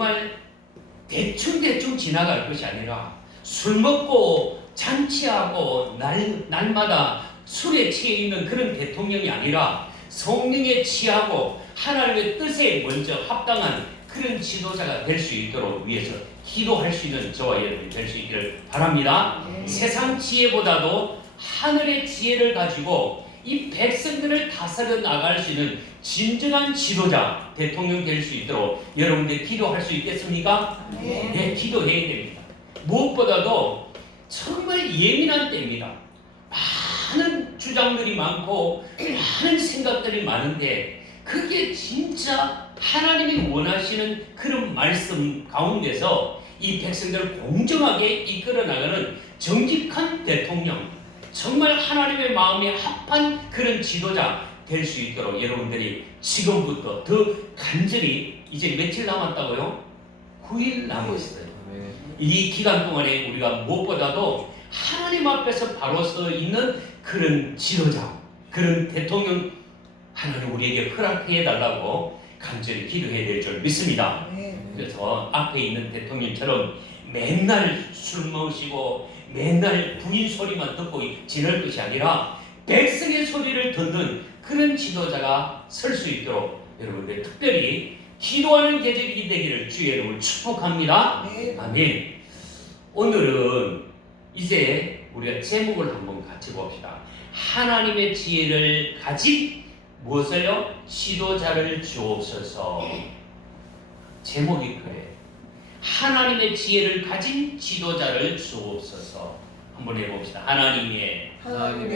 정말 대충 지나갈 것이 아니라 술 먹고 잔치하고 날마다 술에 취해 있는 그런 대통령이 아니라 성령에 취하고 하나님의 뜻에 먼저 합당한 그런 지도자가 될 수 있도록 위해서 기도할 수 있는 저와 여러분이 될 수 있기를 바랍니다. 세상 지혜보다도 하늘의 지혜를 가지고 이 백성들을 다스려 나갈 수 있는 진정한 지도자, 대통령 될 수 있도록 여러분들 기도할 수 있겠습니까? 네, 기도해야 됩니다. 무엇보다도 정말 예민한 때입니다. 많은 주장들이 많고 많은 생각들이 많은데 그게 진짜 하나님이 원하시는 그런 말씀 가운데서 이 백성들을 공정하게 이끌어 나가는 정직한 대통령, 정말 하나님의 마음에 합한 그런 지도자 될 수 있도록 여러분들이 지금부터 더 간절히, 이제 며칠 남았다고요? 9일 남았어요. 이 기간 동안에 우리가 무엇보다도 하나님 앞에서 바로 서 있는 그런 지도자, 그런 대통령 하나님 우리에게 허락해 달라고 간절히 기도해야 될 줄 믿습니다. 그래서 앞에 있는 대통령처럼 맨날 술 마시고 맨날 부인 소리만 듣고 지낼 것이 아니라 백성의 소리를 듣는 그런 지도자가 설 수 있도록 여러분들 특별히 기도하는 계절이 되기를 주의 이름으로 축복합니다. 아멘. 오늘은 이제 우리가 제목을 한번 같이 봅시다. 하나님의 지혜를 가진 무엇을요? 지도자를 주옵소서. 제목이 그래. 하나님의 지혜를 가진 지도자를 주옵소서. 한번 해봅시다. 하나님의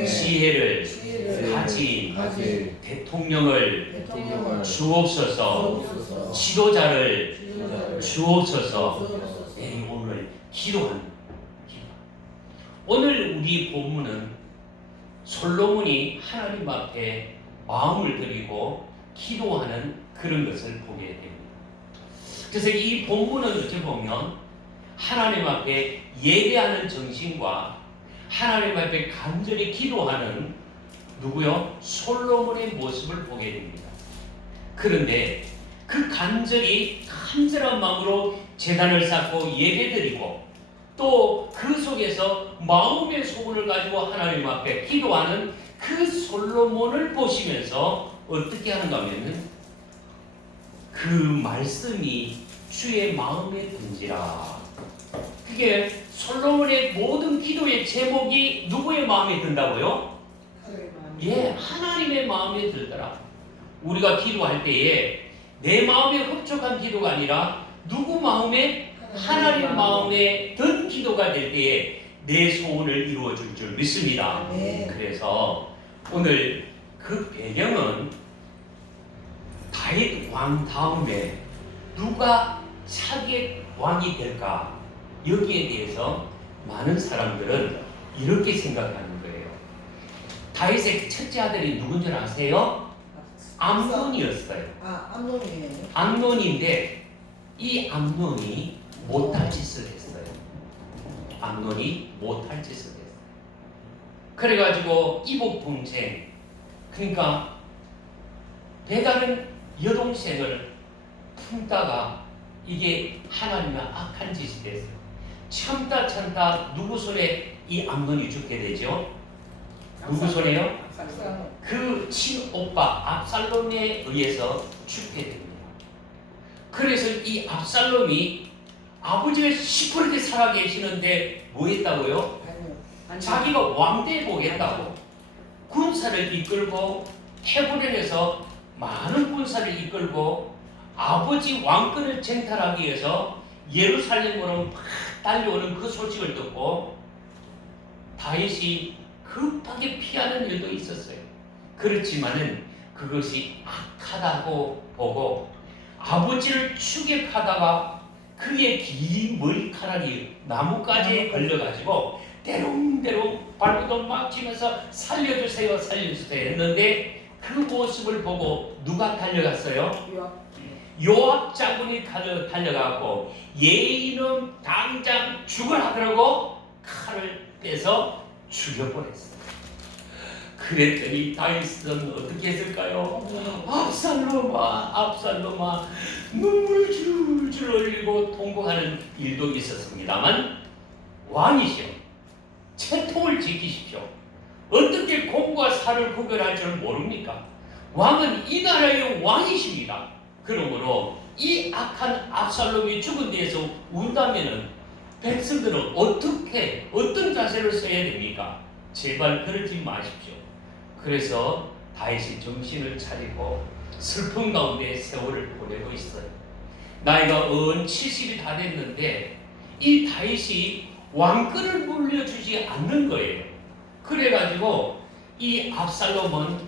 지혜를 가진 대통령을 주옵소서. 지도자를 주옵소서. 네, 오늘 기도하는 기도. 오늘 우리 본문은 솔로몬이 하나님 앞에 마음을 드리고 기도하는 그런 것을 보게 됩니다. 그래서 이 본문은 어떻게 보면 하나님 앞에 예배하는 정신과 하나님 앞에 간절히 기도하는 누구요? 솔로몬의 모습을 보게 됩니다. 그런데 그 간절한 마음으로 제단을 쌓고 예배드리고 또 그 속에서 마음의 소원을 가지고 하나님 앞에 기도하는 그 솔로몬을 보시면서 어떻게 하는가 하면 그 말씀이 주의 마음에 든지라. 그게 솔로몬의 모든 기도의 제목이 누구의 마음에 든다고요? 예, 하나님의 마음에 들더라. 우리가 기도할 때에 내 마음에 흡족한 기도가 아니라 누구 마음에? 하나님 마음에 든 기도가 될 때에 내 소원을 이루어줄 줄 믿습니다. 그래서 오늘 그 배경은 다윗 왕 다음에 누가 차기의 왕이 될까? 여기에 대해서 많은 사람들은 이렇게 생각하는 거예요. 다윗의 첫째 아들이 누군 줄 아세요? 암논이었어요. 암논이에요. 암논인데 이 암논이 못할 짓을 했어요. 암논이 못할 짓을 했어요. 그래가지고 이복 동생, 그러니까 배다른 여동생을 품다가 이게 하나님의 악한 짓이 됐어요. 참다 누구 손에 이 암논이 죽게 되죠? 누구 손에요? 그 친오빠 압살롬에 의해서 죽게 됩니다. 그래서 이 압살롬이 아버지가 시퍼렇게 살아계시는데 뭐 했다고요? 자기가 왕대 보겠다고 군사를 이끌고 헤브론에서 많은 군사를 이끌고 아버지 왕권을 쟁탈하기 위해서 예루살렘으로 막 달려오는 그 소식을 듣고 다윗이 급하게 피하는 일도 있었어요. 그렇지만은 그것이 악하다고 보고 아버지를 추격하다가 그의 긴 머리카락이 나뭇가지에 걸려가지고 대롱대롱 발부동 막 치면서 살려주세요 했는데 그 모습을 보고 누가 달려갔어요? 요압 장군이 달려가고 예인은 당장 죽으라 그러고 칼을 빼서 죽여버렸어요. 그랬더니 다윗은 어떻게 했을까요? 압살롬아 눈물 줄줄 흘리고 통곡하는 일도 있었습니다만 왕이시여 채통을 지키십시오. 어떻게 공과 사를 구별할 줄 모릅니까? 왕은 이 나라의 왕이십니다. 그러므로 이 악한 압살롬이 죽은 데에서 운다면은 백성들은 어떤 자세를 써야 됩니까? 제발 그러지 마십시오. 그래서 다윗이 정신을 차리고 슬픔 가운데 세월을 보내고 있어요. 나이가 70이 다 됐는데 이 다윗이 왕권을 물려주지 않는 거예요. 그래가지고 이 압살롬은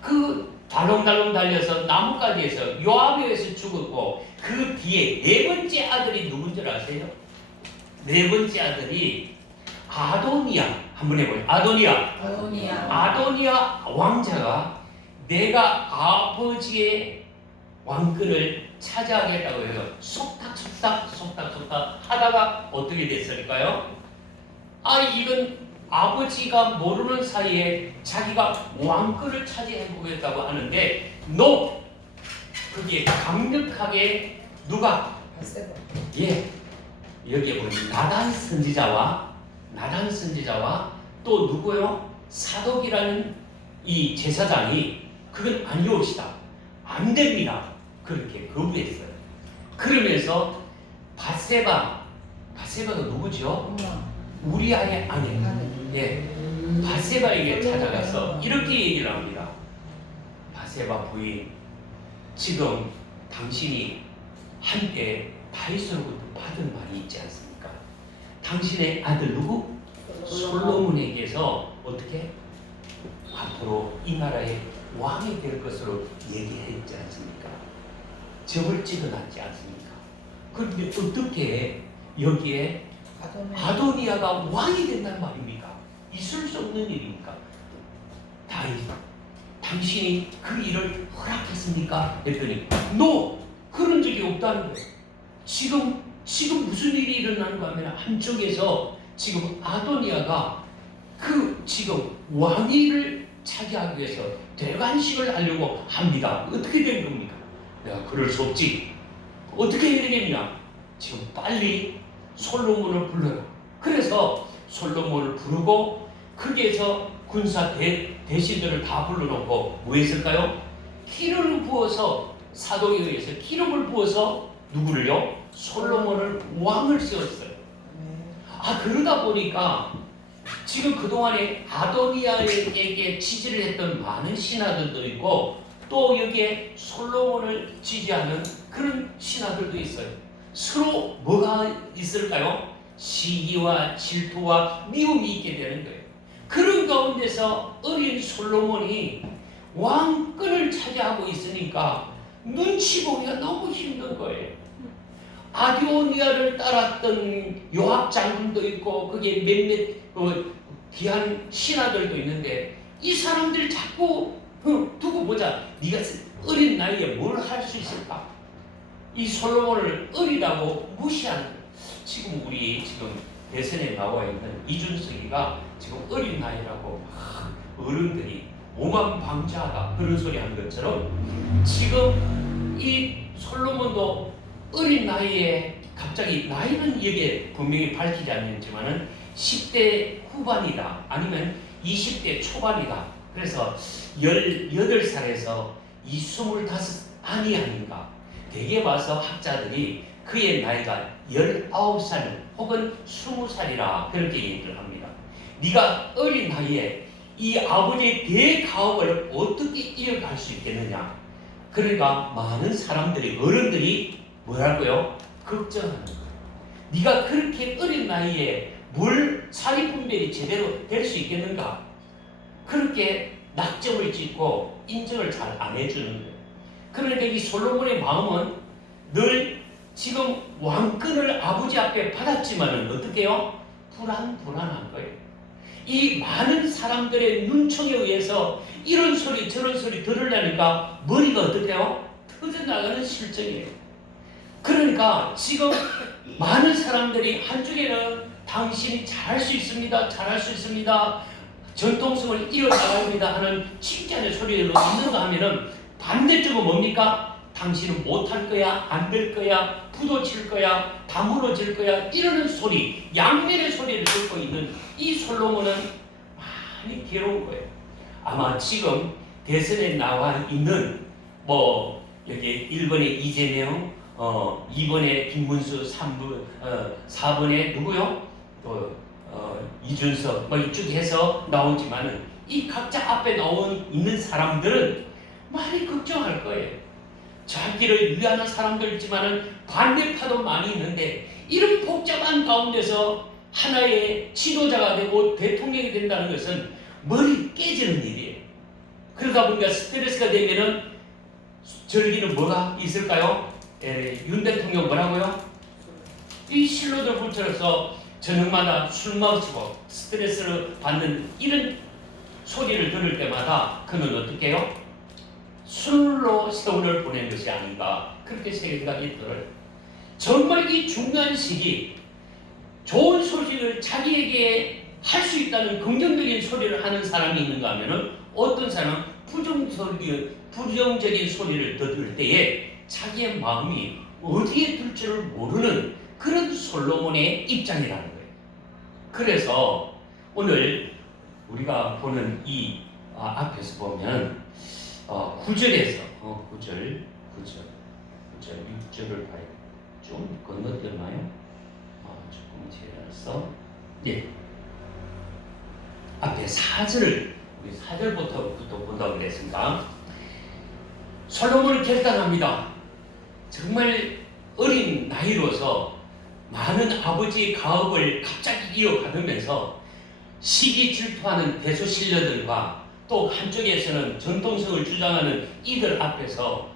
그 달롱달롱 달려서 나뭇가지에서 요압에서 죽었고 그 뒤에 네 번째 아들이 누군 줄 아세요? 네 번째 아들이 아도니아. 한번 해보세요. 아도니아 왕자가 내가 아버지의 왕권을 차지하겠다고 해서 속닥속닥 하다가 어떻게 됐을까요? 이건 아버지가 모르는 사이에 자기가 왕권을 차지해보겠다고 하는데 그게 강력하게 누가? 여기에 보면 나단 선지자와 또 누구요? 사독이라는 이 제사장이 그건 아니옵시다. 안 됩니다. 그렇게 거부했어요. 그러면서 바세바가 누구죠? 우리아의 아내. 바세바에게 찾아가서 이렇게 얘기를 합니다. 바세바 부인, 지금 당신이 한때 다윗으로부터 받은 말이 있지 않습니까? 당신의 아들 누구? 솔로몬에게서 어떻게? 앞으로 이 나라의 왕이 될 것으로 얘기했지 않습니까? 점을 찍어놨지 않습니까? 그런데 어떻게 여기에 아도니아가 왕이 된다는 말입니까? 있을 수 없는 일입니까? 다윗, 당신이 그 일을 허락했습니까? 했더니 그런 적이 없다는 거예요. 지금 무슨 일이 일어나는가 하면 한쪽에서 지금 아도니아가 지금 왕위를 차지하기 위해서 대관식을 하려고 합니다. 어떻게 된 겁니까? 내가 그럴 수 없지. 어떻게 해야 되겠냐? 지금 빨리 솔로몬을 불러라. 그래서 솔로몬을 부르고 거기에서 군사 대신들을 다 불러놓고 뭐 했을까요? 기름을 부어서 사독에 의해서 기름을 부어서 누구를요? 솔로몬을 왕을 세웠어요. 그러다 보니까 지금 그동안에 아도니아에게 지지를 했던 많은 신하들도 있고 또 여기에 솔로몬을 지지하는 그런 신하들도 있어요. 서로 뭐가 있을까요? 시기와 질투와 미움이 있게 되는 거예요. 그런 가운데서 어린 솔로몬이 왕권을 차지하고 있으니까 눈치 보기가 너무 힘든 거예요. 아도니아를 따랐던 요압 장군도 있고 그게 몇몇 귀한 신하들도 있는데 이 사람들 자꾸 두고 보자. 네가 어린 나이에 뭘 할 수 있을까? 이 솔로몬을 어리다고 무시하는 거예요. 지금 대선에 나와 있는 이준석이가 지금 어린 나이라고 어른들이 오만방자하다 그런 소리 하는 것처럼 지금 이 솔로몬도 어린 나이에 갑자기 나이는 여기에 분명히 밝히지 않지만은 10대 후반이다 아니면 20대 초반이다. 그래서 18살에서 25 아닌가. 대개 봐서 학자들이 그의 나이가 19살 혹은 20살이라 그렇게 얘기를 합니다. 네가 어린 나이에 이 아버지의 대가업을 어떻게 이어갈 수 있겠느냐. 그러니까 많은 사람들이 어른들이 뭐랄까요? 걱정하는 거예요. 네가 그렇게 어린 나이에 뭘 사리 분별이 제대로 될 수 있겠는가? 그렇게 낙점을 짓고 인정을 잘 안 해주는 거예요. 그러니까 이 솔로몬의 마음은 늘 지금 왕권을 아버지 앞에 받았지만은 어떻게요? 불안한 거예요. 이 많은 사람들의 눈총에 의해서 이런 소리 저런 소리 들으려니까 머리가 어떻게요? 터져나가는 실정이에요. 그러니까 지금 많은 사람들이 한쪽에는 당신이 잘할 수 있습니다. 전통성을 이어나갑니다 하는 칭찬의 소리로 있는가 하면은 반대쪽은 뭡니까? 당신은 못할 거야, 안 될 거야, 부도칠 거야, 다 무너질 거야 이러는 소리, 양면의 소리를 듣고 있는 이 솔로몬은 많이 괴로운 거예요. 아마 지금 대선에 나와 있는 뭐 여기 1번에 이재명, 2번에 김문수, 4번에 누구요? 또 이준석 뭐 이쪽 해서 나오지만은 이 각자 앞에 있는 사람들은 많이 걱정할 거예요. 자기를 위하는 사람들 있지만은 반대파도 많이 있는데 이런 복잡한 가운데서 하나의 지도자가 되고 대통령이 된다는 것은 머리 깨지는 일이에요. 그러다 보니까 스트레스가 되면은 절기는 뭐가 있을까요? 윤 대통령 뭐라고요? 이 실로들 붙여서 저녁마다 술 마시고 스트레스를 받는 이런 소리를 들을 때마다 그는 어떻게 해요? 술로 세월을 보낸 것이 아닌가 그렇게 생각이 들어요. 정말 이 중요한 시기 좋은 소식을 자기에게 할 수 있다는 긍정적인 소리를 하는 사람이 있는가 하면은 어떤 사람은 부정적인 소리를 들을 때에 자기의 마음이 어디에 둘 줄을 모르는 그런 솔로몬의 입장이라는 거예요. 그래서 오늘 우리가 보는 이 앞에서 보면 9절에서 9절 6절을 봐요. 좀 건너뛰었나요? 조금 지나서 예. 앞에 4절을 우리 4절부터 본다고 그랬습니다. 솔로몬은 결단합니다. 정말 어린 나이로서 많은 아버지의 가업을 갑자기 이어가면서 시기 질투하는 대소신녀들과 또 한쪽에서는 전통성을 주장하는 이들 앞에서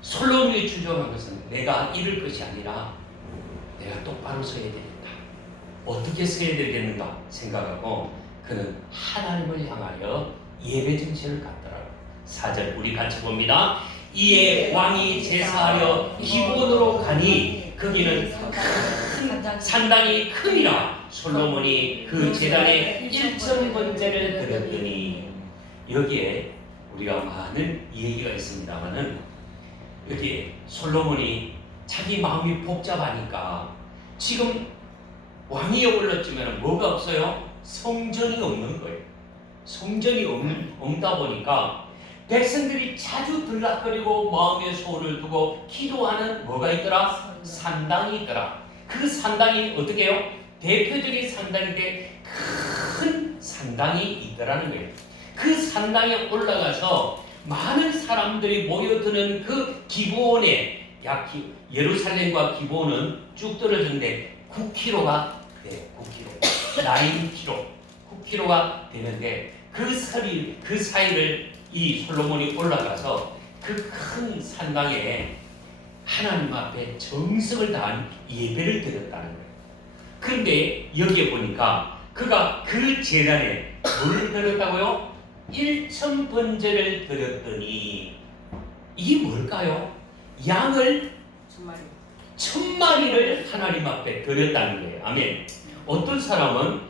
솔로몬이 주장한 것은 내가 이럴 것이 아니라 내가 똑바로 서야 되겠다. 어떻게 서야 되겠는가 생각하고 그는 하나님을 향하여 예배 정신을 갖더라고요. 4절 우리 같이 봅니다. 이에 왕이 제사하려 기본으로 가니 거기는 상당히 크니라. 솔로몬이 그 제단에 1,000번제를 드렸더니 여기에 우리가 많은 얘기가 있습니다만은 여기에 솔로몬이 자기 마음이 복잡하니까 지금 왕위에 올랐지만 뭐가 없어요? 성전이 없는 거예요. 성전이 없다 보니까 백성들이 자주 들락거리고 마음의 소원을 두고 기도하는 뭐가 있더라? 산당이 있더라. 그 산당이 어떻게 해요? 대표적인 산당인데 큰 산당이 있더라는 거예요. 그 산당에 올라가서 많은 사람들이 모여드는 그 기브온에 예루살렘과 기브온은 쭉 떨어졌는데 9km가 돼. 9km. 9km가 되는데 그 사이를 이 솔로몬이 올라가서 그 큰 산당에 하나님 앞에 정성을 다한 예배를 드렸다는 거예요. 그런데 여기에 보니까 그가 그 제단에 뭘 드렸다고요? 1,000번제를 드렸더니 이게 뭘까요? 양을 1,000마리를 하나님 앞에 드렸다는 거예요. 아멘. 어떤 사람은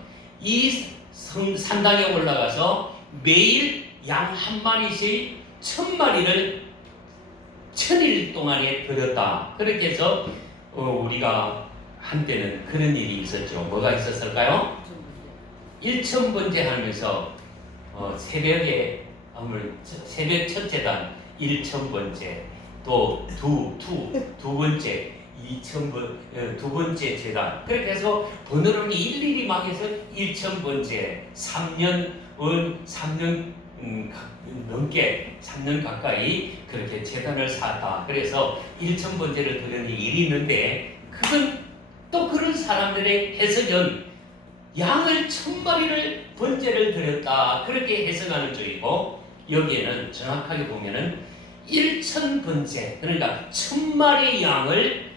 이 산당에 올라가서 매일 양 한 마리씩 1,000마리를 1,000일 동안에 드렸다. 그렇게 해서 우리가 한때는 그런 일이 있었죠. 뭐가 있었을까요? 1,000번째 하면서 새벽에 새벽 첫째단 1,000번째 또 두 번째 2,000번 두 번째 재단 그렇게 해서 번호를 일일이 막 해서 1,000번째 3년 넘게 3년 가까이 그렇게 재단을 쌓았다. 그래서 1,000번째를 드리는 일이 있는데 그건 또 그런 사람들의 해석은 양을 1,000마리를 번제를 드렸다 그렇게 해석하는 쪽이고 여기에는 정확하게 보면은 1,000번제 그러니까 1,000마리 양을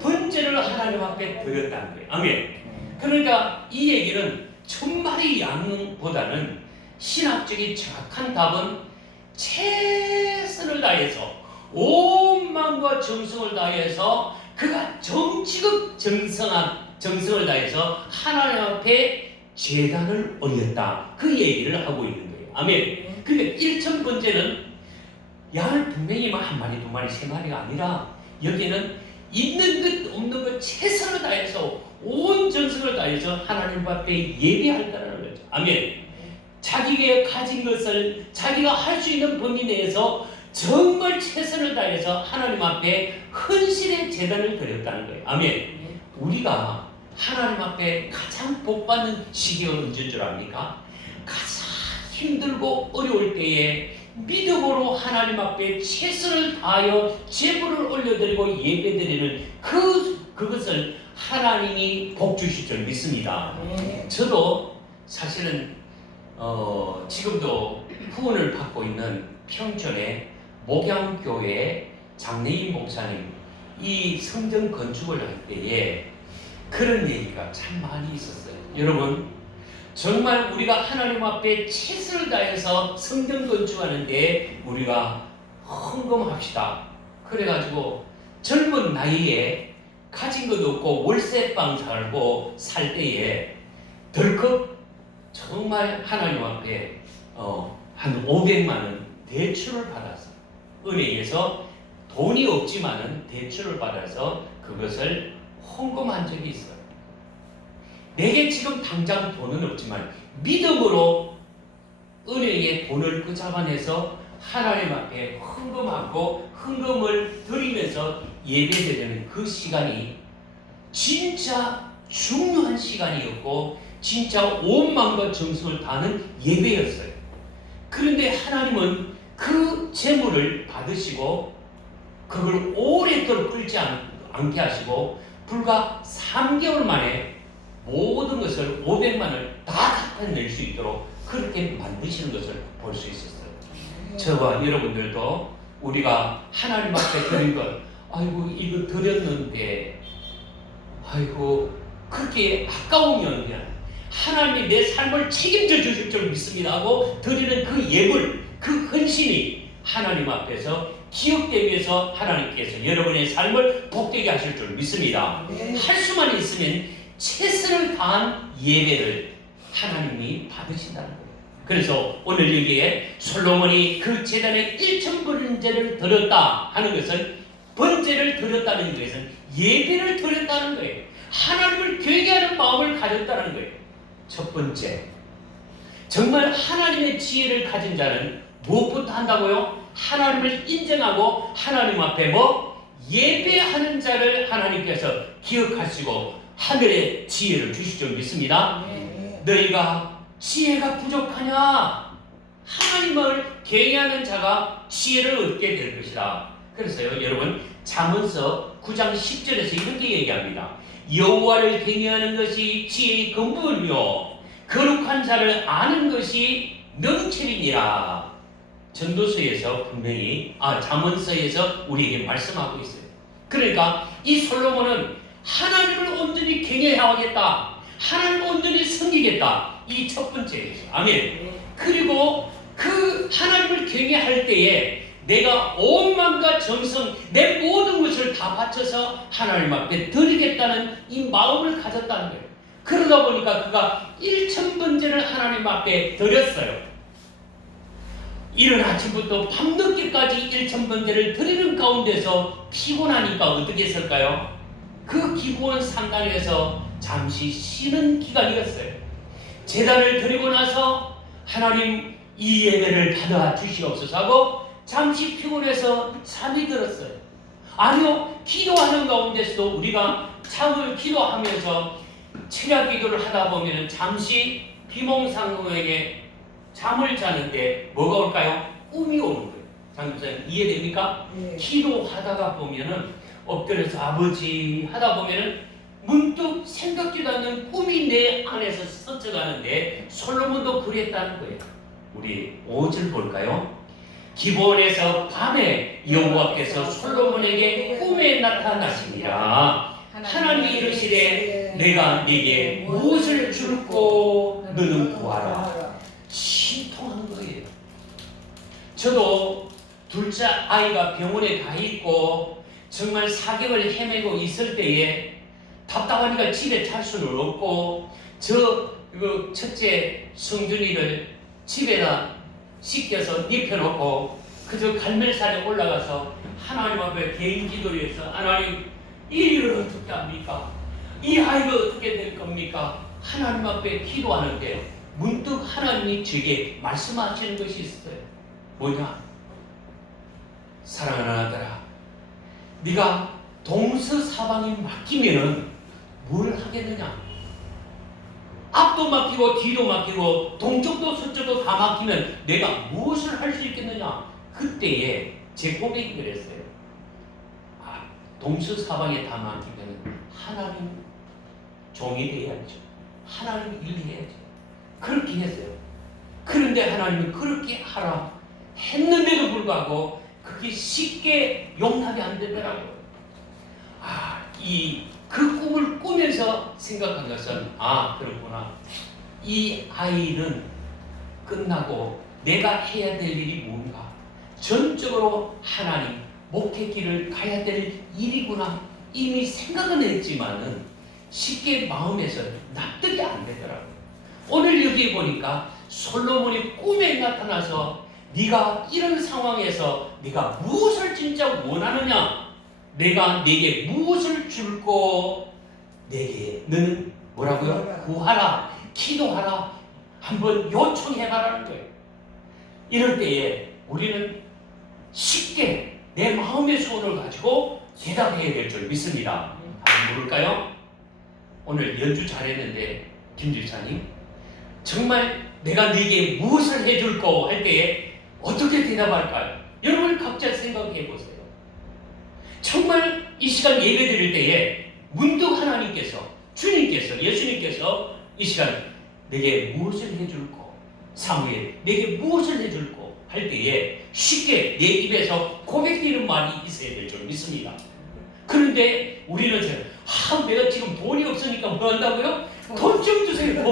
번제를 하나님 앞에 드렸다는 거예요. 아멘. 그러니까 이 얘기는 1,000마리 양보다는 신학적인 정확한 답은 최선을 다해서 온 마음과 정성을 다해서 그가 정치적 정성을 다해서 하나님 앞에 제단을 올렸다. 그 얘기를 하고 있는 거예요. 아멘. 그러니까 1,000번째는 양을 분명히 한 마리, 두 마리, 세 마리가 아니라 여기는 있는 것 없는 것 최선을 다해서 온 정성을 다해서 하나님 앞에 예배한다는 거죠. 아멘. 자기가 가진 것을 자기가 할 수 있는 범위 내에서 정말 최선을 다해서 하나님 앞에 헌신의 제단을 드렸다는 거예요. 아멘. 우리가 하나님 앞에 가장 복받는 시기가 언제인 줄 압니까? 가장 힘들고 어려울 때에 믿음으로 하나님 앞에 최선을 다하여 제물을 올려드리고 예배드리는 그것을 하나님이 복 주실 줄 믿습니다. 저도 사실은 지금도 후원을 받고 있는 평촌의 목양교회 장래인 목사님 이 성전 건축을 할 때에 그런 얘기가 참 많이 있었어요. 여러분 정말 우리가 하나님 앞에 최선을 다해서 성전 건축하는데 우리가 헌금합시다. 그래가지고 젊은 나이에 가진 것도 없고 월세방 살고 살 때에 덜컥 정말 하나님 앞에 한 500만 원 대출을 받았어요. 은행에서 돈이 없지만은 대출을 받아서 그것을 헌금한 적이 있어요. 내게 지금 당장 돈은 없지만 믿음으로 은행에 돈을 잡아내서 하나님 앞에 헌금하고 헌금을 드리면서 예배드리는 그 시간이 진짜 중요한 시간이었고 진짜 온 마음과 정성을 다하는 예배였어요. 그런데 하나님은 그 재물을 받으시고 그걸 오랫도록 끌지 않게 하시고 불과 3개월 만에 모든 것을 500만 원을 다 갚아낼 수 있도록 그렇게 만드시는 것을 볼 수 있었어요. 저와 여러분들도 우리가 하나님 앞에 드린 것 아이고 이거 드렸는데 아이고 그렇게 아까우면 하나님이 내 삶을 책임져 주실 줄 믿습니다 하고 드리는 그 예물 그 헌신이 하나님 앞에서 기억되기 위해서 하나님께서 여러분의 삶을 복되게 하실 줄 믿습니다. 할 수만 있으면 최선을 다한 예배를 하나님이 받으신다는 거예요. 그래서 오늘 여기에 솔로몬이 그 제단에 1,000번째를 드렸다 하는 것은 번제를 드렸다는 것은 예배를 드렸다는 거예요. 하나님을 경외하는 마음을 가졌다는 거예요. 첫 번째, 정말 하나님의 지혜를 가진 자는 무엇부터 한다고요? 하나님을 인정하고 하나님 앞에 예배하는 자를 하나님께서 기억하시고 하늘의 지혜를 주실 줄 믿습니다. 너희가 지혜가 부족하냐? 하나님을 경외하는 자가 지혜를 얻게 될 것이다. 그래서요 여러분 잠언서 9장 10절에서 이렇게 얘기합니다. 여호와를 경외하는 것이 지혜의 근본이요 거룩한 자를 아는 것이 명철이니라. 전도서에서 분명히 잠언서에서 우리에게 말씀하고 있어요. 그러니까 이 솔로몬은 하나님을 온전히 경외하겠다. 하나님을 온전히 섬기겠다. 이 첫 번째예요. 아멘. 그리고 그 하나님을 경외할 때에 내가 온 마음과 정성 내 모든 것을 다 바쳐서 하나님 앞에 드리겠다는 이 마음을 가졌다는 거예요. 그러다 보니까 그가 1,000번째를 하나님 앞에 드렸어요. 이른 아침부터 밤늦게까지 1,000번째를 드리는 가운데서 피곤하니까 어떻게 했을까요? 그 기구원 상단에서 잠시 쉬는 기간이었어요. 제단을 드리고 나서 하나님 이 예배를 받아 주시옵소서 하고 잠시 피곤해서 잠이 들었어요. 아니요, 기도하는 가운데서도 우리가 잠을 기도하면서 철야 기도를 하다 보면 잠시 비몽사몽에게 잠을 자는데 뭐가 올까요? 꿈이 오는 거예요. 장교사님 이해됩니까? 기도하다가 보면은 엎드려서 아버지 하다 보면은 문득 생각지도 않는 꿈이 내 안에서 스쳐가는데 솔로몬도 그랬다는 거예요. 우리 5절 볼까요? 기브온에서 밤에 여호와께서 솔로몬에게 꿈에 나타나시니라. 하나님이 이르시되 내가 네게 무엇을 줄고 너는 구하라. 신통한 거예요. 저도 둘째 아이가 병원에 가 있고 정말 4개월 헤매고 있을 때에 답답하니까 집에 잘 수는 없고 저 그 첫째 성준이를 집에다 씻겨서 눕혀놓고 그저 갈멜산에 올라가서 하나님 앞에 개인 기도를 해서 하나님 이 일을 어떻게 합니까? 이 아이가 어떻게 될 겁니까? 하나님 앞에 기도하는데 문득 하나님이 제게 말씀하시는 것이 있어요. 뭐냐? 사랑하는 아들아, 네가 동서사방에 맡기면은 뭘 하겠느냐? 앞도 맡기고 뒤도 맡기고 동쪽도 서쪽도 다 맡기면 내가 무엇을 할 수 있겠느냐? 그때에 제 고백이 그랬어요. 동서사방에 다 맡기면 하나님 종이 돼야죠. 하나님 일 해야죠. 그렇게 했어요. 그런데 하나님은 그렇게 하라 했는데도 불구하고 그게 쉽게 용납이 안 되더라고요. 그 꿈을 꾸면서 생각한 것은 그렇구나. 이 아이는 끝나고 내가 해야 될 일이 뭔가. 전적으로 하나님 목회길을 가야 될 일이구나. 이미 생각은 했지만은 쉽게 마음에서 납득이 안 되더라고요. 오늘 여기 보니까 솔로몬이 꿈에 나타나서 네가 이런 상황에서 네가 무엇을 진짜 원하느냐? 내가 네게 무엇을 줄고 내게 너는 뭐라고요? 구하라, 기도하라, 한번 요청해봐라는 거예요. 이럴 때에 우리는 쉽게 내 마음의 소원을 가지고 대답해야 될 줄 믿습니다. 한번 물을까요? 오늘 연주 잘했는데 김집사님 정말 내가 네게 무엇을 해줄까 할 때에 어떻게 대답할까요? 여러분 각자 생각해 보세요. 정말 이 시간 예배 드릴 때에 문득 하나님께서, 주님께서, 예수님께서 이 시간 내게 무엇을 해줄까? 사무엘 내게 무엇을 해줄까? 할 때에 쉽게 내 입에서 고백되는 말이 있어야 될 줄 믿습니다. 그런데 우리는 내가 지금 돈이 없으니까 뭐 한다고요? 돈 좀 주세요.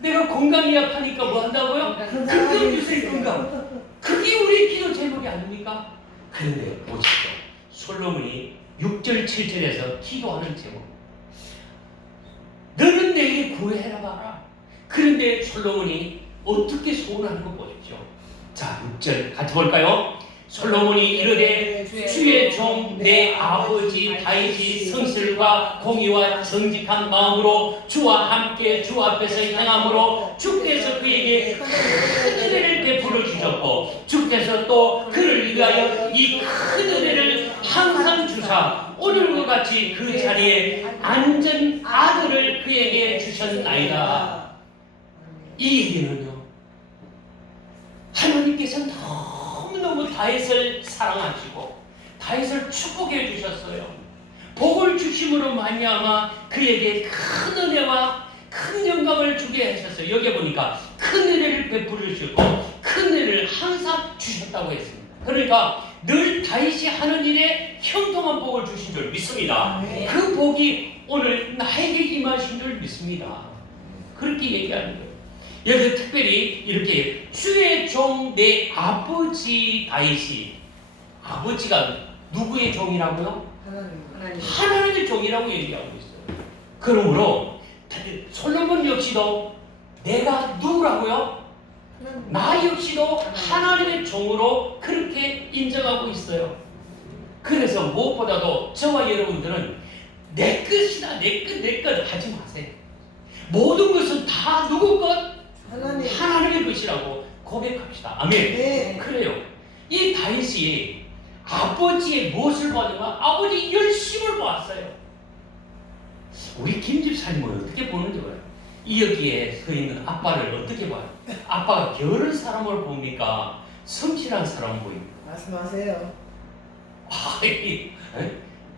내가 건강이 약하니까 뭐 한다고요? 건강 주세요. 건강. 그게 우리의 기도 제목이 아닙니까? 그런데 보시죠. 솔로몬이 6절 7절에서 기도하는 제목. 너는 내게 구해라 봐라. 그런데 솔로몬이 어떻게 소원하는 거 보십시오. 자, 6절 같이 볼까요? 솔로몬이 이르되 주의 종 내 아버지 다윗이 성실과 공의와 정직한 마음으로 주와 함께 주 앞에서 행함으로 주께서 그에게 큰 은혜를 베풀어 주셨고 주께서 또 그를 위하여 이 큰 은혜를 항상 주사 오늘과 같이 그 자리에 앉은 아들을 그에게 주셨나이다. 이 얘기는요, 하나님께서 너무너무 다윗을 사랑하시고 다윗을 축복해 주셨어요. 복을 주심으로 말미암아 그에게 큰 은혜와 큰 영광을 주게 하셨어요. 여기 보니까 큰 은혜를 베풀어 주셨고 큰 은혜를 항상 주셨다고 했습니다. 그러니까 늘 다윗이 하는 일에 형통한 복을 주신 줄 믿습니다. 그 복이 오늘 나에게 임하신 줄 믿습니다. 그렇게 얘기하는 거예요. 여기서 특별히 이렇게 주의 종 내 아버지 다윗이, 아버지가 누구의 종이라고요? 하나님의 종이라고 얘기하고 있어요. 그러므로 솔로몬 역시도 내가 누구라고요? 나 역시도 하나님의 종으로 그렇게 인정하고 있어요. 그래서 무엇보다도 저와 여러분들은 내 것이다, 내 것 하지 마세요. 모든 것은 다 누구 것? 하나님의 것이라고 고백합시다. 아멘. 네. 그래요. 이 다윗이 아버지의 무엇을 봤냐면 아버지 열심을 봤어요. 우리 김집사님은 어떻게 보는지 봐요. 여기에 서 있는 아빠를 어떻게 봐요? 아빠가 게으른 사람을 봅니까? 성실한 사람을 보입니까? 말씀하세요.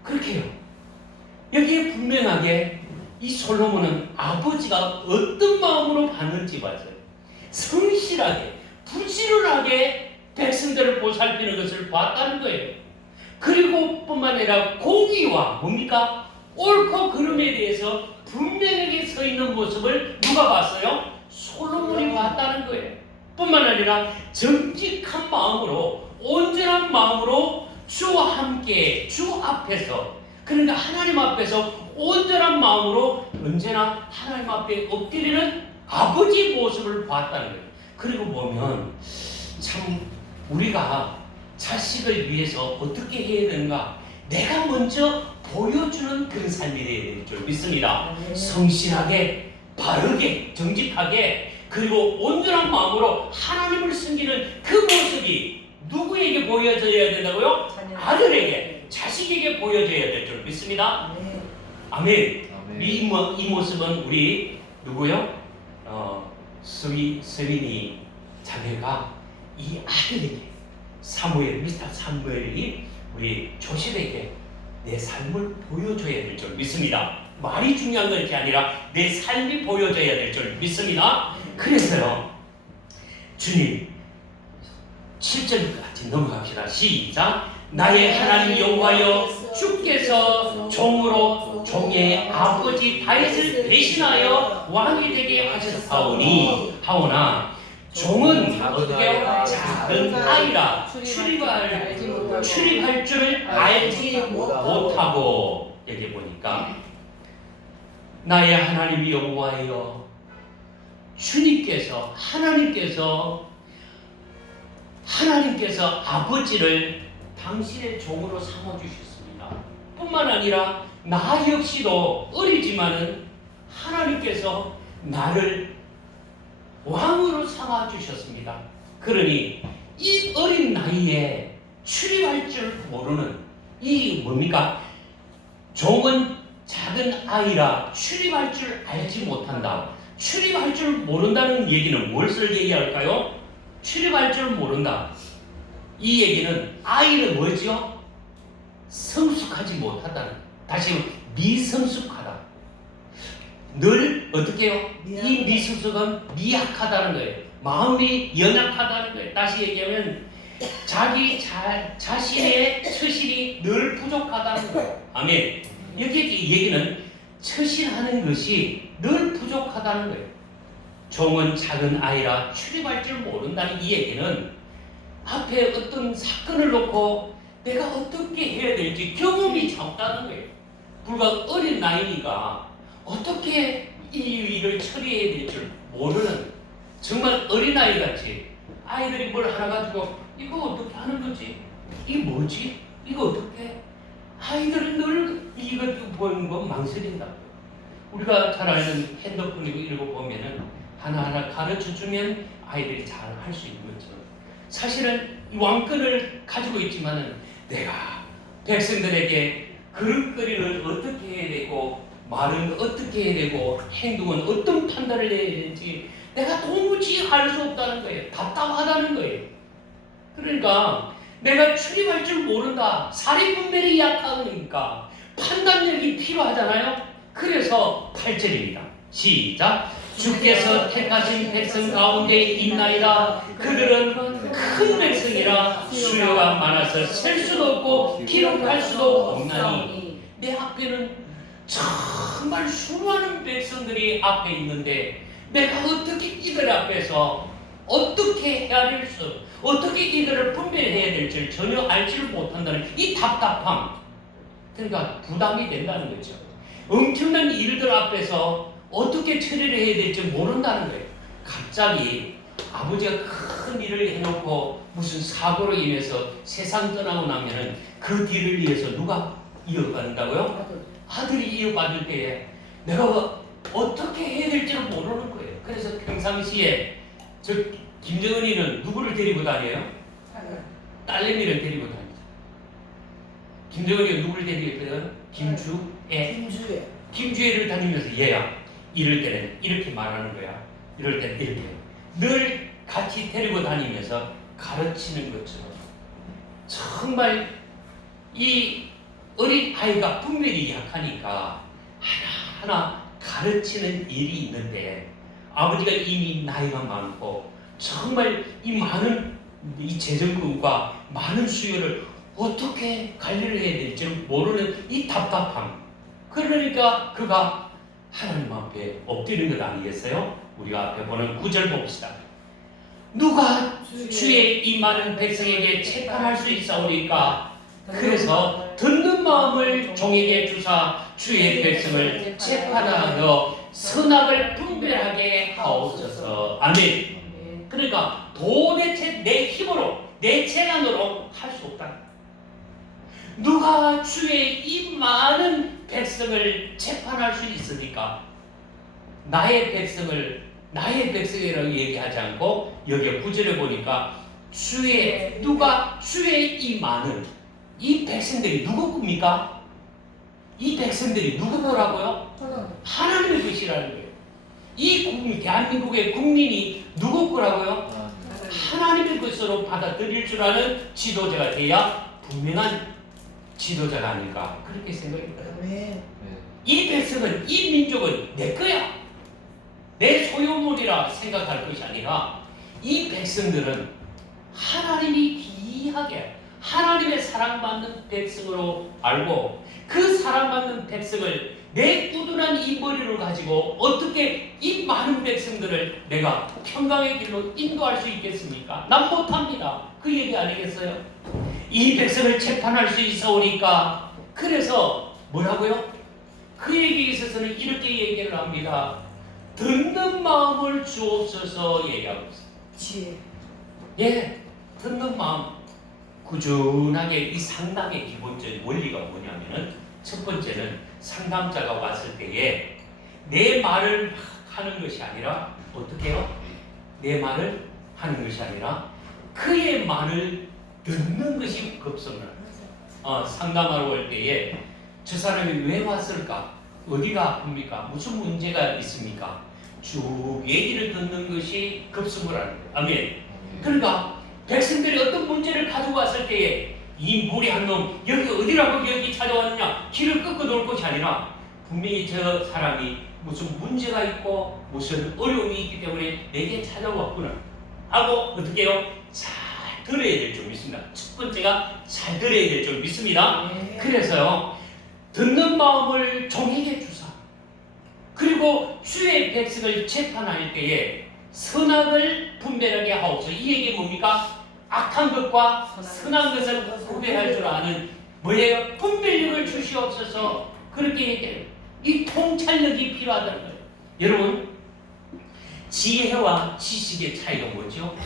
그렇게 해요. 여기에 분명하게 이 솔로몬은 아버지가 어떤 마음으로 봤는지 봤어요. 성실하게, 부지런하게 백성들을 보살피는 것을 봤다는 거예요. 그리고 뿐만 아니라 공의와 뭡니까? 옳고 그름에 대해서 분명하게 서 있는 모습을 누가 봤어요? 솔로몬이 봤다는 거예요. 뿐만 아니라 정직한 마음으로, 온전한 마음으로 주와 함께, 주 앞에서, 그러니까 하나님 앞에서 온전한 마음으로 언제나 하나님 앞에 엎드리는 아버지의 모습을 보았다는 거예요. 그리고 보면 참 우리가 자식을 위해서 어떻게 해야 되는가, 내가 먼저 보여주는 그런 삶이 되어야 될 줄 믿습니다. 성실하게, 바르게, 정직하게, 그리고 온전한 마음으로 하나님을 섬기는 그 모습이 누구에게 보여져야 된다고요? 아들에게, 자식에게 보여져야 될 줄 믿습니다. 아멘. 이 모습은 우리 누구요? 서민이 자매가 이 아들에게, 미스터 사무엘이 우리 조셉에게 내 삶을 보여줘야 될 줄 믿습니다. 말이 중요한 것이 아니라 내 삶이 보여져야 될 줄 믿습니다. 그래서요, 주님 7절까지 넘어갑시다. 시작. 나의 하나님 여호와여, 주께서 종으로 종의 아버지 다윗을 대신하여 왕이 되게 하셨사오니, 하오나 종은 어떻게 작은 아이라 출입할 줄을 알지 못하고, 여기 보니까 나의 하나님 여호와여, 주님께서 하나님께서 아버지를 당신의 종으로 삼아주셨습니다. 뿐만 아니라 나 역시도 어리지만은 하나님께서 나를 왕으로 삼아주셨습니다. 그러니 이 어린 나이에 출입할 줄 모르는, 이 뭡니까? 종은 작은 아이라 출입할 줄 알지 못한다. 출입할 줄 모른다는 얘기는 무엇을 얘기할까요? 출입할 줄 모른다. 이 얘기는 아이는 뭐죠? 성숙하지 못하다는, 다시 미성숙하다. 늘 어떻게 해요? 이 미성숙은 미약하다는 거예요. 마음이 연약하다는 거예요. 다시 얘기하면 자기 자신의 처신이 늘 부족하다는 거예요. 아멘. 여기 얘기는 처신하는 것이 늘 부족하다는 거예요. 종은 작은 아이라 출입할 줄 모른다는 이 얘기는 앞에 어떤 사건을 놓고 내가 어떻게 해야 될지 경험이 적다는 거예요. 불과 어린 나이니까 어떻게 이 일을 처리해야 될 줄 모르는, 정말 어린아이같이 아이들이 뭘 하나 가지고 이거 어떻게 하는 거지? 이게 뭐지? 이거 어떻게? 아이들은 늘 이거 보는 거 망설인다. 우리가 잘 아는 핸드폰이고 이런 거 보면은 하나하나 가르쳐주면 아이들이 잘 할 수 있는 것처럼, 사실은 왕권을 가지고 있지만은 내가 백성들에게 그릇거리를 어떻게 해야 되고, 말은 어떻게 해야 되고, 행동은 어떤 판단을 해야 되는지 내가 도무지 알 수 없다는 거예요. 답답하다는 거예요. 그러니까 내가 출입할 줄 모른다. 사리분별이 약하니까 판단력이 필요하잖아요. 그래서 8절입니다. 시작. 주께서 택하신 백성 가운데 있나이다. 그들은 큰 백성이라 수요가 많아서 셀 수도 없고 기록할 수도 없나니, 내 앞에는 정말 수많은 백성들이 앞에 있는데 내가 어떻게 이들 앞에서 어떻게 해야 될지, 어떻게 이들을 분별해야 될지 전혀 알지를 못한다는 이 답답함, 그러니까 부담이 된다는 거죠. 엄청난 일들 앞에서 어떻게 처리를 해야 될지 모른다는 거예요. 갑자기 아버지가 큰 일을 해놓고 무슨 사고로 인해서 세상 떠나고 나면은 그 뒤를 위해서 누가 이어간다고요? 아들이 이어받을 때에 내가 어떻게 해야 될지를 모르는 거예요. 그래서 평상시에 저 김정은이는 누구를 데리고 다녀요? 딸내미를 데리고 다니죠. 김정은이가 누구를 데리고 다녀요? 김주애를 다니면서 얘야, 이럴 때는 이렇게 말하는 거야, 이럴 때는 이렇게, 늘 같이 데리고 다니면서 가르치는 것처럼, 정말 이 어린 아이가 분별이 약하니까 하나하나 가르치는 일이 있는데, 아버지가 이미 나이가 많고 정말 이 많은 이 재정금과 많은 수요를 어떻게 관리를 해야 될지 모르는 이 답답함, 그러니까 그가 하나님 앞에 엎드리는 것 아니겠어요? 우리가 앞에 보는 9절 봅시다. 누가 주의 이 많은 백성에게 채판할 수 있사오리까? 그래서 듣는 마음을 종에게 주사 주의 백성을 재판하여 선악을 분별하게 하옵소서. 아멘. 그러니까 도대체 내 힘으로 내 재간으로 할 수 없다. 누가 주의 이 많은 백성을 재판할 수 있습니까? 나의 백성이라고 얘기하지 않고 여기 구절에 보니까 누가 주의 이 많은 이 백성들이 누구 겁니까? 이 백성들이 누구 거라고요? 하나님의 것이라는 거예요. 이 국민, 대한민국의 국민이 누구 거라고요? 하나님의 것으로 받아들일 줄 아는 지도자가 돼야 분명한 지도자가 아닐까 그렇게 생각합니다. 이 백성은 이 민족은 내 거야. 내 소유물이라 생각할 것이 아니라 이 백성들은 하나님이 귀하게 하나님의 사랑받는 백성으로 알고 그 사랑받는 백성을 내 꾸준한 이 머리를 가지고 어떻게 이 많은 백성들을 내가 평강의 길로 인도할 수 있겠습니까? 난 못합니다. 그 얘기 아니겠어요? 이 백성을 재판할 수 있어오니까 그래서 뭐라고요? 그 얘기에 있어서는 이렇게 얘기를 합니다. 듣는 마음을 주옵소서 얘기하고 있어요. 예, 듣는 마음. 꾸준하게 이 상담의 기본적인 원리가 뭐냐면은 첫 번째는 상담자가 왔을 때에 내 말을 하는 것이 아니라 어떻게 해요? 내 말을 하는 것이 아니라 그의 말을 듣는 것이 급선을 상담하러 올 때에 저 사람이 왜 왔을까? 어디가 아픕니까? 무슨 문제가 있습니까? 쭉 얘기를 듣는 것이 급선을 하는 거예요. 아멘. 그러니까 백성들이 어떤 문제를 가지고 왔을 때에 이 무리한 놈 여기 어디라고 여기 찾아왔느냐 길을 꺾어 놓을 것이 아니라 분명히 저 사람이 무슨 문제가 있고 무슨 어려움이 있기 때문에 내게 찾아왔구나 하고 어떻게 해요? 잘 들어야 될 줄 믿습니다. 첫 번째가 잘 들어야 될 줄 믿습니다. 그래서요 듣는 마음을 종에게 주사 그리고 주의 백성을 재판할 때에 선악을 분별하게 하옵소서. 이 얘기 뭡니까? 악한 것과 선한 것을 구별할 줄 아는 뭐예요? 분별력을 주시옵소서. 그렇게 얘기해요. 이 통찰력이 필요하다는 거예요. 여러분 지혜와 지식의 차이가 뭐죠?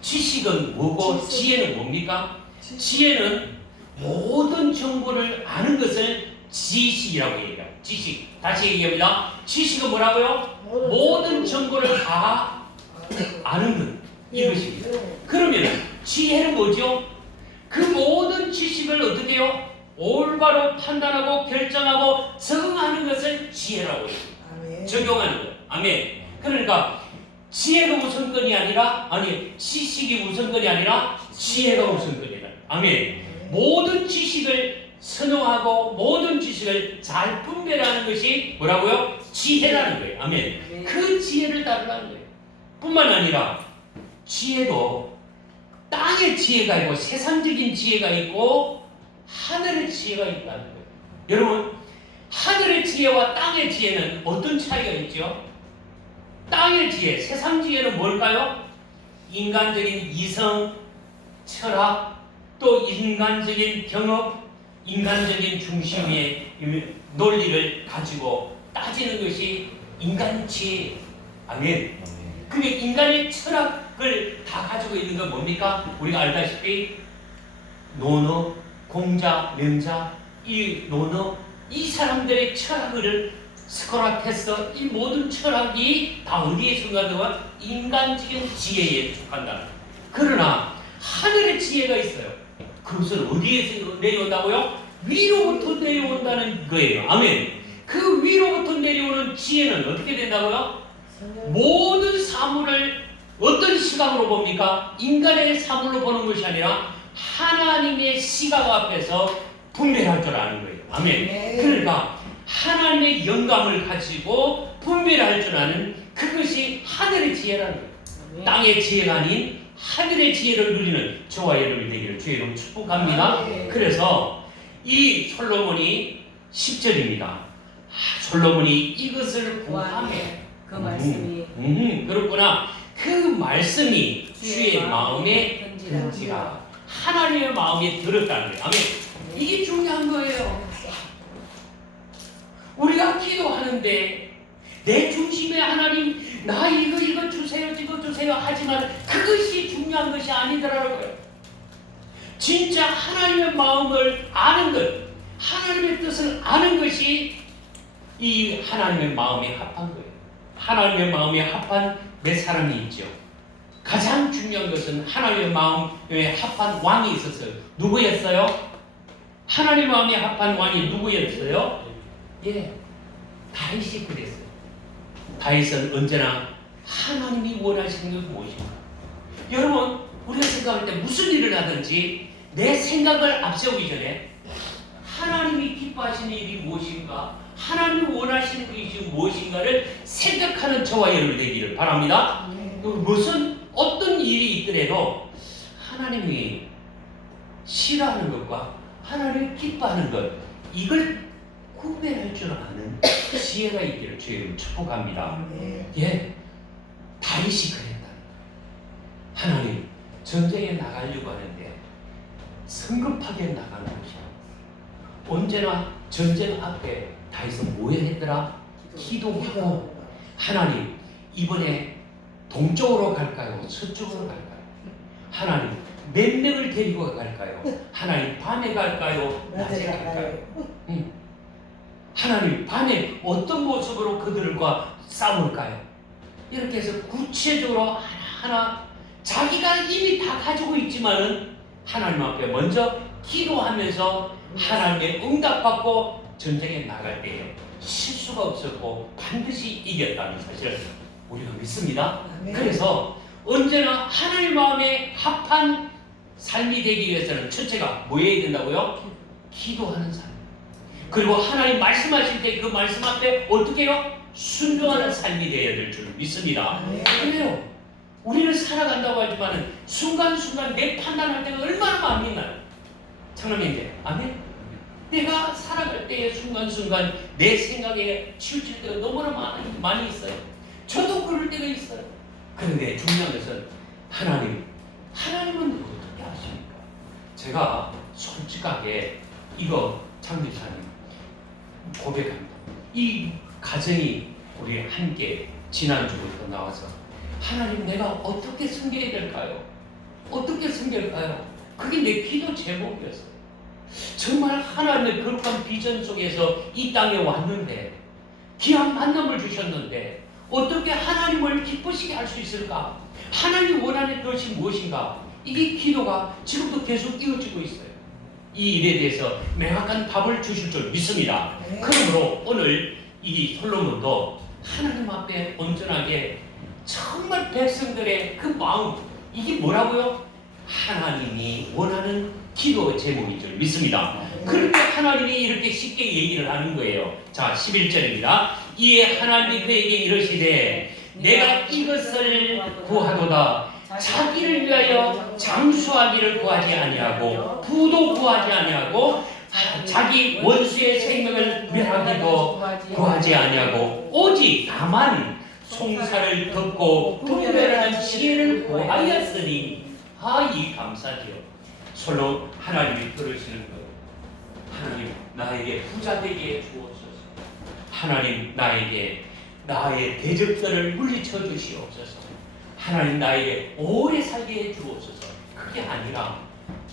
지식은 뭐고 지혜는 뭡니까? 지혜는 모든 정보를 아는 것을 지식이라고 얘기해요. 지식. 다시 얘기합니다. 지식은 뭐라고요? 모든 정보를 다 아는 것. 이것입니다. 그러면 지혜는 뭐죠? 그 모든 지식을 어떻게 해요? 올바로 판단하고 결정하고 적응하는 것을 지혜라고 해요. 적용하는 것. 아멘. 그러니까 지혜가 우선권이 아니라 지식이 우선권이 아니라 지혜가 우선권이다. 아멘. 모든 지식을 선호하고 모든 지식을 잘 분별하는 것이 뭐라고요? 지혜라는 거예요. 아멘. 그 지혜를 따르라는 거예요. 뿐만 아니라 지혜도 땅의 지혜가 있고 세상적인 지혜가 있고 하늘의 지혜가 있다는 거예요. 여러분 하늘의 지혜와 땅의 지혜는 어떤 차이가 있죠? 땅의 지혜, 세상 지혜는 뭘까요? 인간적인 이성, 철학, 또 인간적인 경험, 인간적인 중심의 논리를 가지고 따지는 것이 인간 지혜. 아멘. 그게 인간의 철학을 다 가지고 있는 건 뭡니까? 우리가 알다시피 논어, 공자, 명자, 이 논어, 이 사람들의 철학을 스코라테스 이 모든 철학이 다 어디에 속한다고? 인간적인 지혜에 속한다. 그러나 하늘의 지혜가 있어요. 그것은 어디에서 내려온다고요? 위로부터 내려온다는 거예요. 아멘. 그 위로부터 내려오는 지혜는 어떻게 된다고요? 모든 사물을 어떤 시각으로 봅니까? 인간의 사물로 보는 것이 아니라 하나님의 시각 앞에서 분별할 줄 아는 거예요. 아멘. 그러니까 하나님의 영감을 가지고 분별할 줄 아는 그것이 하늘의 지혜라는 거예요. 땅의 지혜가 아닌 하늘의 지혜를 누리는 저와 여러분이 되기를 주의 이름으로 축복합니다. 그래서 이 솔로몬이 10절입니다. 솔로몬이 이것을 구하며 그 말씀이 그렇구나. 그 말씀이 주의 마음에 든지라. 하나님의 마음에 들었다는 거예요. 아멘. 이게 중요한 거예요. 우리가 기도하는데 내 중심에 하나님 나 이거 주세요 이거 주세요 하지만 그것이 중요한 것이 아니더라는 거예요. 진짜 하나님의 마음을 아는 것, 하나님의 뜻을 아는 것이 이 하나님의 마음에 합한 거예요. 하나님의 마음에 합한 몇 사람이 있죠. 가장 중요한 것은 하나님의 마음에 합한 왕이 있었어요. 누구였어요? 하나님의 마음에 합한 왕이 누구였어요? 예, 다윗이 그랬어요. 다윗은 언제나 하나님이 원하시는 게 무엇인가? 여러분, 우리가 생각할 때 무슨 일을 하든지 내 생각을 앞세우기 전에 하나님이 기뻐하시는 일이 무엇인가? 하나님이 원하시는 것이 무엇인가를 생각하는 저와 여러분 되기를 바랍니다. 무슨 어떤 일이 있더라도 하나님이 싫어하는 것과 하나님이 기뻐하는 것, 이걸 구별할 줄 아는 지혜가 있기를 주님 축복합니다. 예, 다윗이 그랬다. 하나님, 전쟁에 나가려고 하는데 성급하게 나가는 것이 아니라 언제나 전쟁 앞에 다윗은 뭐 했더라? 기도하고 하나님, 이번에 동쪽으로 갈까요? 서쪽으로 갈까요? 하나님, 몇 명을 데리고 갈까요? 하나님, 밤에 갈까요? 낮에 갈까요? 하나님, 밤에 어떤 모습으로 그들과 싸울까요? 이렇게 해서 구체적으로 하나하나 자기가 이미 다 가지고 있지만은 하나님 앞에 먼저 기도하면서 하나님의 응답받고 전쟁에 나갈 때에 실수가 없었고 반드시 이겼다는 사실을 우리가 믿습니다. 그래서 언제나 하나님 마음에 합한 삶이 되기 위해서는 첫째가 뭐 해야 된다고요? 기도하는 삶. 그리고 하나님 말씀하실 때 그 말씀 앞에 어떻게 해요? 순종하는 삶이 되어야 될 줄 믿습니다. 그래요. 우리는 살아간다고 하지만 순간순간 내 판단할 때가 얼마나 많이 있나요? 장로님들, 아멘? 내가 살아갈 때의 순간순간 내 생각에 치우칠 때가 너무나 많이 있어요. 저도 그럴 때가 있어요. 그런데 중요한 것은 하나님은 어떻게 하십니까? 제가 솔직하게 이거 장교사님 고백합니다. 이 가정이 우리 함께 지난주부터 나와서 하나님, 내가 어떻게 섬겨야 될까요? 어떻게 섬길까요? 그게 내 기도 제목이었어요. 정말 하나님의 거룩한 비전 속에서 이 땅에 왔는데 귀한 만남을 주셨는데 어떻게 하나님을 기쁘시게 할 수 있을까? 하나님이 원하는 것이 무엇인가? 이게 기도가 지금도 계속 이어지고 있어요. 이 일에 대해서 명확한 답을 주실 줄 믿습니다. 그러므로 오늘 이 솔로몬도 하나님 앞에 온전하게 정말 백성들의 그 마음, 이게 뭐라고요? 하나님이 원하는 기도 제목인 줄 믿습니다. 그런데 하나님이 이렇게 쉽게 얘기를 하는 거예요. 자, 11절입니다. 이에 하나님이 그에게 이르시되 내가 이것을 구하도다. 자기를 위하여 장수하기를 구하지 아니하고 부도 구하지 아니하고 자기 원수의 생명을 멸하기도 구하지 아니하고 오직 다만 송사를 듣고 분별하는 지혜를 구하였으니 이 감사지요. 솔로 하나님이 들으시는 거예요. 하나님, 나에게 부자 되게 주옵소서. 하나님, 나에게 나의 대적들을 물리쳐 주시옵소서. 하나님, 나에게 오래 살게 해 주옵소서. 그게 아니라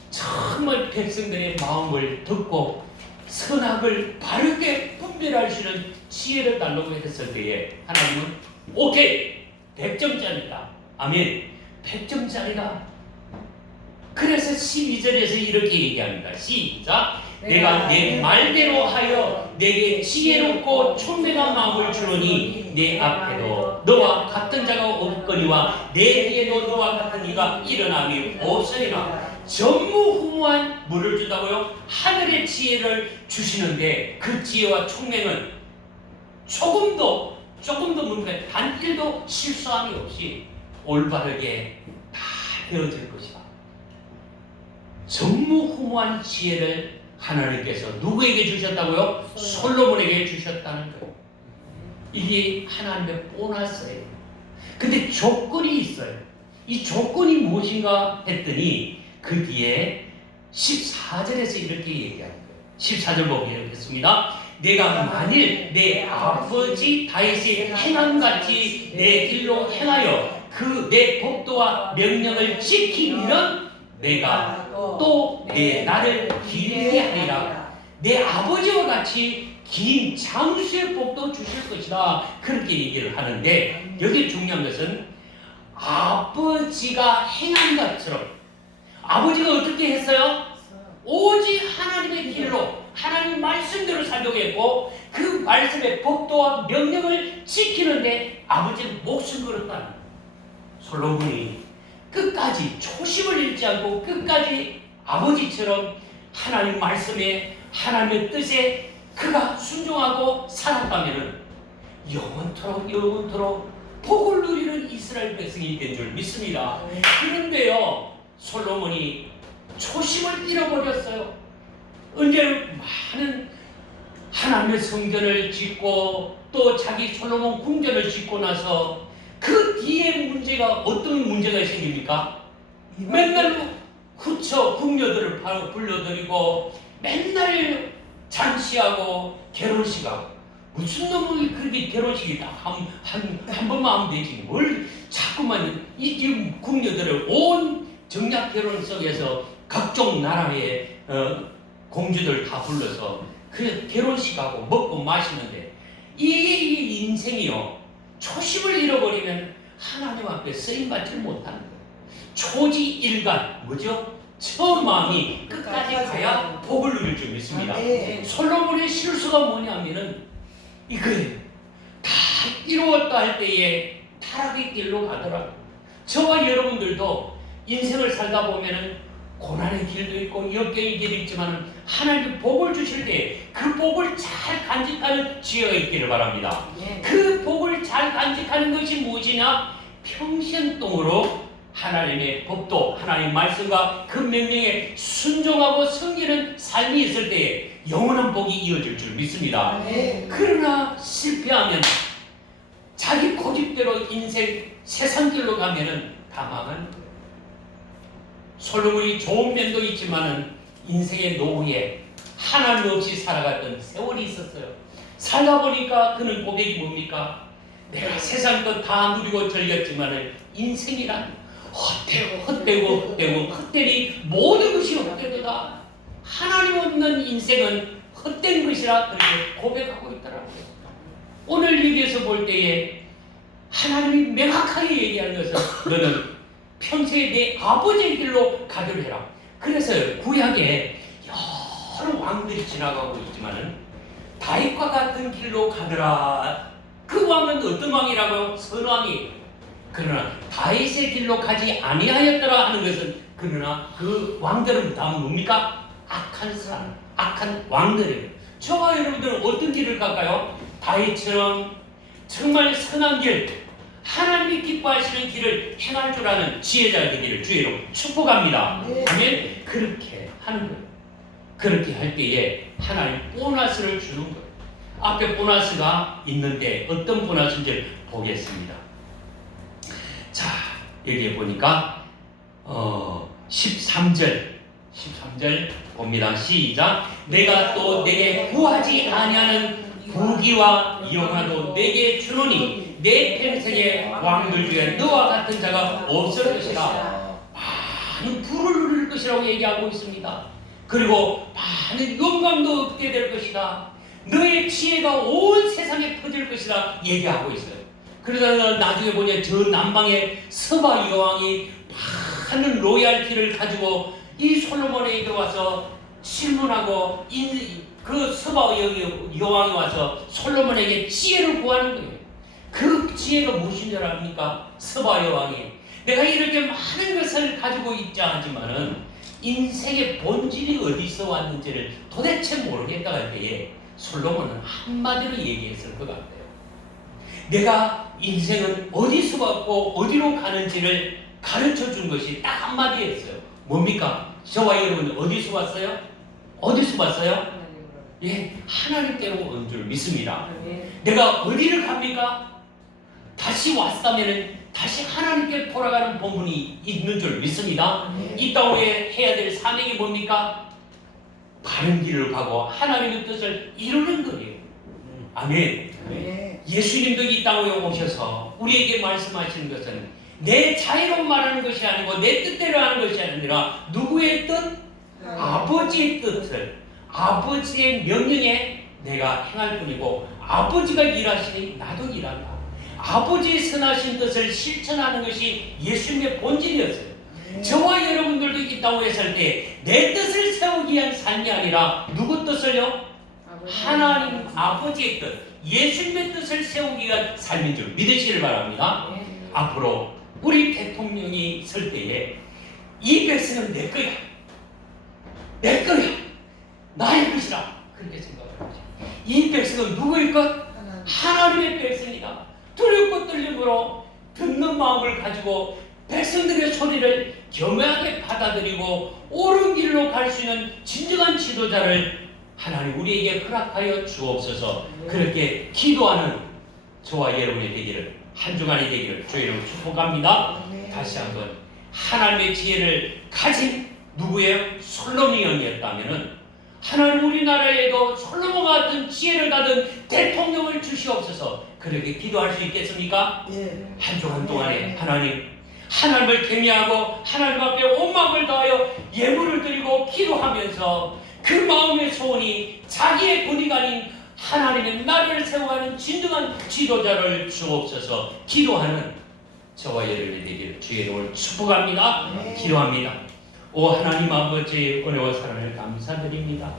정말 백성들의 마음을 듣고 선악을 바르게 분별할 수 있는 지혜를 달라고 했을 때에 하나님은 오케이, 100점짜리다. 아멘. 100점짜리다. 그래서 12절에서 이렇게 얘기합니다. 시작. 내가 내 말대로 하여 내게 지혜롭고 총명한 마음을 주노니 내 앞에도 너와 같은 자가 없거니와 내 뒤에도 너와 같은 이가 일어남이 없으리라. 전무후무한 뭐를 준다고요? 하늘의 지혜를 주시는데 그 지혜와 총명은 조금도 문제 단 1도 실수함이 없이 올바르게 다 되어질 것이다. 전무후무한 지혜를 하나님께서 누구에게 주셨다고요? 솔로몬에게 주셨다는 거예요. 이게 하나님의 보너스예요. 근데 조건이 있어요. 이 조건이 무엇인가 했더니 그 뒤에 14절에서 이렇게 얘기하는 거예요. 14절 보겠습니다. 내가 만일 내 아버지 다윗이 행함같이 내 길로 행하여 그 내 법도와 명령을 지키면 내가 또 내 나를 길게 하리라. 내 아버지와 같이 긴 장수의 복도 주실 것이다. 그렇게 얘기를 하는데, 여기 중요한 것은 아버지가 행한 것처럼, 아버지가 어떻게 했어요? 오직 하나님의 길로, 하나님 말씀대로 살려고 했고, 그 말씀의 법도와 명령을 지키는데 아버지는 목숨 걸었다는 거예요. 솔로몬이 끝까지 초심을 잃지 않고 끝까지 아버지처럼 하나님 말씀에, 하나님의 뜻에 그가 순종하고 살았다면 영원토록 복을 누리는 이스라엘 백성이 된 줄 믿습니다. 그런데요, 솔로몬이 초심을 잃어버렸어요. 언제 많은 하나님의 성전을 짓고 또 자기 솔로몬 궁전을 짓고 나서 그 뒤에 문제가, 어떤 문제가 생깁니까? 맨날 후처 궁녀들을 불러들이고 맨날 잔치하고 결혼식하고, 무슨 놈의 그렇게 결혼식이 다 한 번만 하면 되지 뭘 자꾸만 이 지금 궁녀들을 온 정략 결혼 속에서 각종 나라의 공주들 다 불러서 그 결혼식하고 먹고 마시는데, 이 인생이요, 초심을 잃어버리면 하나님 앞에 쓰임받지 못하는 거예요. 초지일간, 뭐죠? 처음 마음이 끝까지 가야 복을 누릴 줄 믿습니다. 솔로몬의 실수가 뭐냐면은 이거예요. 다 이루었다 할 때에 타락의 길로 가더라고요. 저와 여러분들도 인생을 살다 보면은 고난의 길도 있고 역경의 길이 있지만 하나님이 복을 주실 때 그 복을 잘 간직하는 지혜가 있기를 바랍니다. 그 복을 잘 간직하는 것이 무엇이냐? 평생동으로 하나님의 법도, 하나님의 말씀과 그 명령에 순종하고 섬기는 삶이 있을 때에 영원한 복이 이어질 줄 믿습니다. 그러나 실패하면 자기 고집대로 인생 세상 길로 가면은 다 망하는 거예요. 솔로몬이 좋은 면도 있지만은 인생의 노후에 하나님 없이 살아갔던 세월이 있었어요. 살다 보니까 그는 고백이 뭡니까? 내가 세상 것 다 누리고 즐겼지만은 인생이란 헛되고 헛되니 모든 것이 헛되도다. 하나님 없는 인생은 헛된 것이라 그렇게 고백하고 있더라고요. 오늘 여기에서 볼 때에 하나님이 명확하게 얘기하는 것은 너는 평소에 내 아버지의 길로 가기로 해라. 그래서 구약에 여러 왕들이 지나가고 있지만은 다윗과 같은 길로 가더라. 그 왕은 어떤 왕이라고요? 선왕이. 그러나 다윗의 길로 가지 아니하였더라 하는 것은, 그러나 그 왕들은 다 뭡니까? 악한 사람, 악한 왕들이에요. 저와 여러분들은 어떤 길을 갈까요? 다윗처럼 정말 선한 길, 하나님이 기뻐하시는 길을 행할 줄 아는 지혜자가 되기를 주의로 축복합니다. 아멘. 그렇게 하는 거예요. 그렇게 할 때에 하나님 보너스를 주는 거예요. 앞에 보너스가 있는데 어떤 보너스인지 보겠습니다. 자, 여기에 보니까 13절 봅니다. 시작. 내가 또 내게 구하지 아니하는 부귀와 영화도 내게 주노니 내 평생의 왕들 중에 너와 같은 자가 없을 것이라. 많은 부를 누릴 것이라고 얘기하고 있습니다. 그리고 많은 영광도 얻게 될 것이다. 너의 지혜가 온 세상에 퍼질 것이다 얘기하고 있어요. 그러다가 나중에 보니 저 남방의 서바 여왕이 많은 로얄티를 가지고 이 솔로몬에게 와서 질문하고, 그 서바 여왕이 와서 솔로몬에게 지혜를 구하는 거예요. 그 지혜가 무엇인 줄 압니까? 서바 여왕이 내가 이렇게 많은 것을 가지고 있자 하지만은 인생의 본질이 어디서 왔는지를 도대체 모르겠다 할 때에 솔로몬은 한마디로 얘기했을 것 같아요. 내가 인생은 어디서 왔고 어디로 가는지를 가르쳐 준 것이 딱 한마디였어요. 뭡니까? 저와 여러분 어디서 왔어요? 어디서 왔어요? 예, 하나님께로 온 줄 믿습니다. 내가 어디를 갑니까? 다시 왔다면은 다시 하나님께 돌아가는 본분이 있는 줄 믿습니다. 이 땅에 해야 될 사명이 뭡니까? 바른 길을 가고 하나님의 뜻을 이루는 거예요. 아멘. 예수님도 이 땅에 오셔서 우리에게 말씀하시는 것은 내 자유로 말하는 것이 아니고 내 뜻대로 하는 것이 아니라 누구의 뜻? 아버지의 뜻을, 아버지의 명령에 내가 행할 뿐이고, 아버지가 일하시니 나도 일한다. 아버지의 선하신 뜻을 실천하는 것이 예수님의 본질이었어요. 저와 여러분들도 이 땅에 살 때 내 뜻을 세우기 위한 삶이 아니라 누구 뜻을요? 하나님 아버지의 뜻, 예수님의 뜻을 세우기 위한 삶인 줄 믿으시길 바랍니다. 앞으로 우리 대통령이 설 때에 이 백성은 내 거야, 내 거야, 나의 것이라 그렇게 생각합니다. 이 백성은 누구일 것? 하나님의 백성이다. 두렵고 떨림으로 듣는 마음을 가지고 백성들의 소리를 겸허하게 받아들이고 옳은 길로 갈 수 있는 진정한 지도자를 하나님 우리에게 허락하여 주옵소서. 그렇게 기도하는 저와 여러분이 되기를, 한 주간이 되기를 주의 이름으로 축복합니다. 다시 한번 하나님의 지혜를 가진 누구예요? 솔로몬이 형이었다면은 하나님 우리나라에도 솔로몬과 같은 지혜를 가진 대통령을 주시옵소서. 그렇게 기도할 수 있겠습니까? 한 주간 동안에 하나님을 경외하고 하나님 앞에 온 마음을 다하여 예물을 드리고 기도하면서 그 마음의 소원이 자기의 권위가 아닌 하나님의 나라를 세워가는 진정한 지도자를 주옵소서. 기도하는 저와 여러분이 되기를 주의 이름으로 축복합니다. 기도합니다. 오 하나님 아버지, 은혜와 사랑을 감사드립니다.